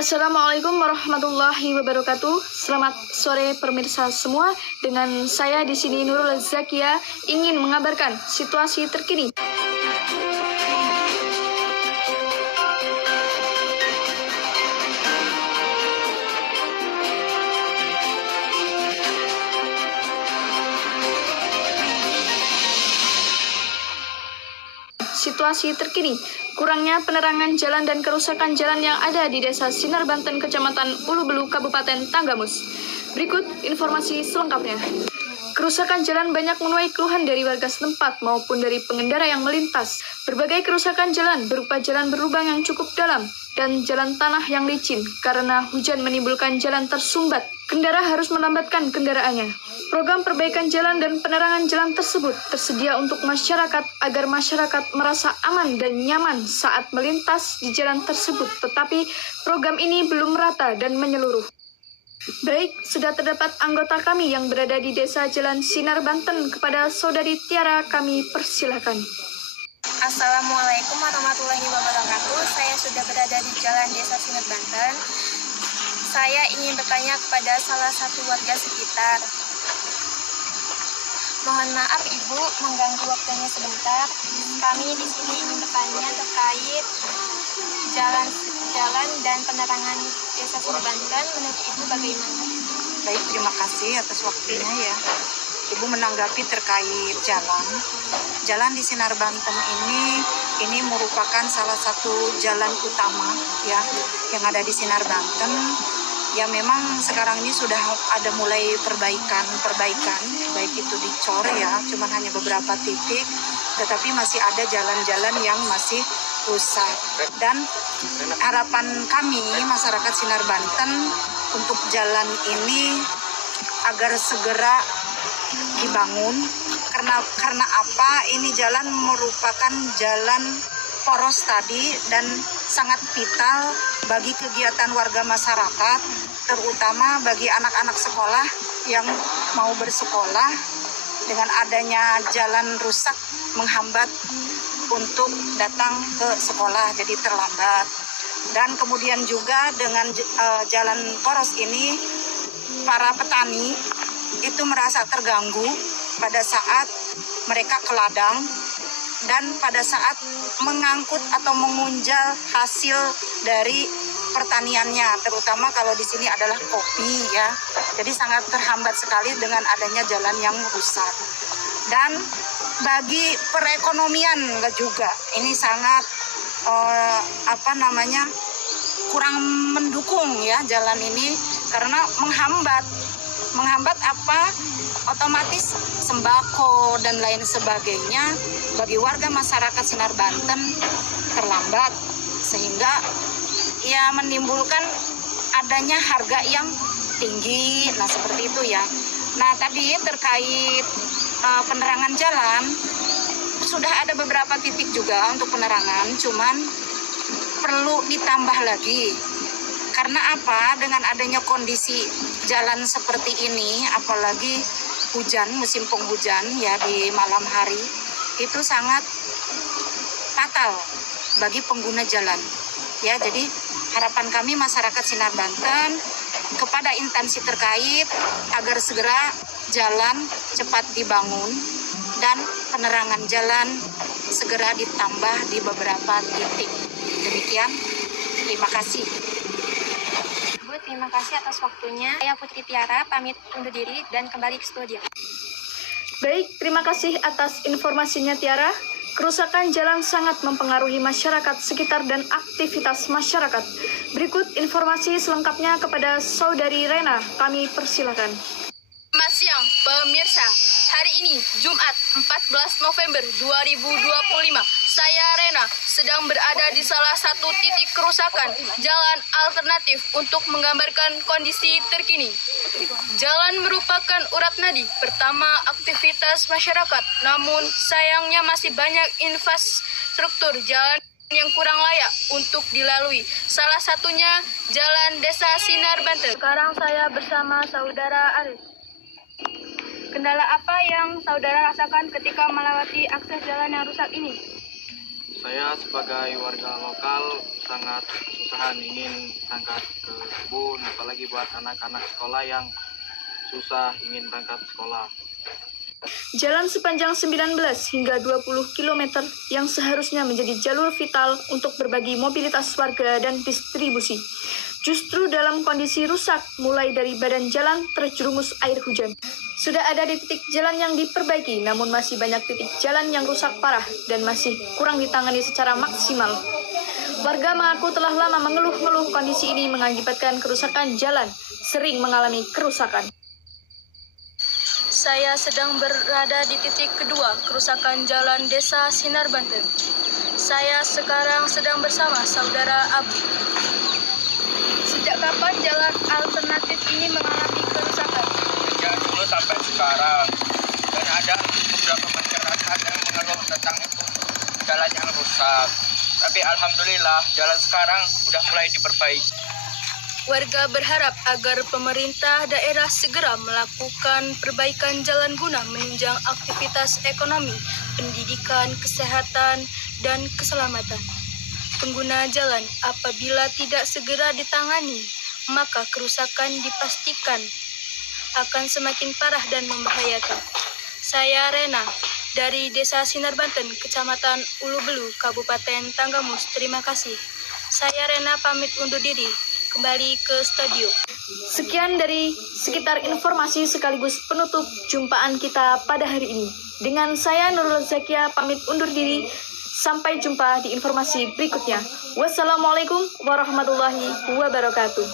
Assalamualaikum warahmatullahi wabarakatuh. Selamat sore pemirsa semua. Dengan saya di sini Nurul Zakia ingin mengabarkan situasi terkini. Situasi terkini, kurangnya penerangan jalan dan kerusakan jalan yang ada di Desa Sinar Banten, Kecamatan Ulu Belu, Kabupaten Tanggamus. Berikut informasi selengkapnya. Kerusakan jalan banyak menuai keluhan dari warga setempat maupun dari pengendara yang melintas. Berbagai kerusakan jalan berupa jalan berlubang yang cukup dalam dan jalan tanah yang licin karena hujan menimbulkan jalan tersumbat. Kendara harus melambatkan kendaraannya. Program perbaikan jalan dan penerangan jalan tersebut tersedia untuk masyarakat agar masyarakat merasa aman dan nyaman saat melintas di jalan tersebut. Tetapi program ini belum merata dan menyeluruh. Baik, sudah terdapat anggota kami yang berada di Desa Jalan Sinar Banten. Kepada Saudari Tiara kami persilahkan. Assalamualaikum warahmatullahi wabarakatuh. Saya sudah berada di Jalan Desa Sinar Banten. Saya ingin bertanya kepada salah satu warga sekitar. Mohon maaf Ibu mengganggu waktunya sebentar. Kami di sini ingin bertanya terkait jalan dan penerangan Desa Sinar Banten. Menurut Ibu bagaimana? Baik, terima kasih atas waktunya ya. Ibu menanggapi terkait jalan di Sinar Banten ini merupakan salah satu jalan utama ya yang ada di Sinar Banten. Ya memang sekarang ini sudah ada mulai perbaikan baik itu dicor ya, cuman hanya beberapa titik, tetapi masih ada jalan-jalan yang masih rusak. Dan harapan kami masyarakat Sinar Banten untuk jalan ini agar segera dibangun karena apa? Ini jalan merupakan jalan poros tadi dan sangat vital bagi kegiatan warga masyarakat, terutama bagi anak-anak sekolah yang mau bersekolah. Dengan adanya jalan rusak menghambat untuk datang ke sekolah, jadi terlambat. Dan kemudian juga dengan jalan poros ini, para petani itu merasa terganggu pada saat mereka ke ladang dan pada saat mengangkut atau mengunjal hasil dari pertaniannya, terutama kalau di sini adalah kopi ya. Jadi sangat terhambat sekali dengan adanya jalan yang rusak. Dan bagi perekonomian juga ini sangat kurang mendukung ya jalan ini karena menghambat apa? Otomatis sembako dan lain sebagainya bagi warga masyarakat Sinar Banten terlambat, sehingga ya menimbulkan adanya harga yang tinggi. Nah seperti itu ya. Nah tadi terkait penerangan jalan sudah ada beberapa titik juga untuk penerangan, cuman perlu ditambah lagi. Karena apa? Dengan adanya kondisi jalan seperti ini, apalagi hujan, musim penghujan ya di malam hari, itu sangat fatal bagi pengguna jalan. Ya, jadi harapan kami masyarakat Sinar Banten kepada instansi terkait agar segera jalan cepat dibangun dan penerangan jalan segera ditambah di beberapa titik. Demikian, terima kasih. Terima kasih atas waktunya. Saya Putri Tiara, pamit undur diri dan kembali ke studio. Baik, terima kasih atas informasinya Tiara. Kerusakan jalan sangat mempengaruhi masyarakat sekitar dan aktivitas masyarakat. Berikut informasi selengkapnya kepada Saudari Rena. Kami persilakan. Selamat siang, pemirsa. Hari ini, Jumat 14 November 2025, saya Rena sedang berada di salah satu titik kerusakan jalan alternatif untuk menggambarkan kondisi terkini. Jalan merupakan urat nadi pertama aktivitas masyarakat, namun sayangnya masih banyak infrastruktur jalan yang kurang layak untuk dilalui. Salah satunya Jalan Desa Sinar Banten. Sekarang saya bersama Saudara Aris. Kendala apa yang saudara rasakan ketika melewati akses jalan yang rusak ini? Saya sebagai warga lokal sangat kesusahan ingin berangkat ke kebun, apalagi buat anak-anak sekolah yang susah ingin berangkat sekolah. Jalan sepanjang 19 hingga 20 km yang seharusnya menjadi jalur vital untuk berbagi mobilitas warga dan distribusi. Justru dalam kondisi rusak mulai dari badan jalan terjerumus air hujan. Sudah ada di titik jalan yang diperbaiki, namun masih banyak titik jalan yang rusak parah dan masih kurang ditangani secara maksimal. Warga mengaku telah lama mengeluh-ngeluh kondisi ini mengakibatkan kerusakan jalan, sering mengalami kerusakan. Saya sedang berada di titik kedua kerusakan jalan Desa Sinar Banten. Saya sekarang sedang bersama saudara Abu. Sejak kapan jalan alternatif ini mengalami kerusakan? Sejak dulu sampai sekarang. Dan ada beberapa masyarakat yang mengeluh tentang itu jalan yang rusak. Tapi alhamdulillah jalan sekarang sudah mulai diperbaiki. Warga berharap agar pemerintah daerah segera melakukan perbaikan jalan guna menunjang aktivitas ekonomi, pendidikan, kesehatan, dan keselamatan pengguna jalan. Apabila tidak segera ditangani, maka kerusakan dipastikan akan semakin parah dan membahayakan. Saya Rena dari Desa Sinar Banten, Kecamatan Ulu Belu, Kabupaten Tanggamus. Terima kasih. Saya Rena pamit undur diri. Kembali ke studio. Sekian dari sekitar informasi sekaligus penutup jumpaan kita pada hari ini. Dengan saya Nurul Zakia pamit undur diri. Sampai jumpa di informasi berikutnya. Wassalamualaikum warahmatullahi wabarakatuh.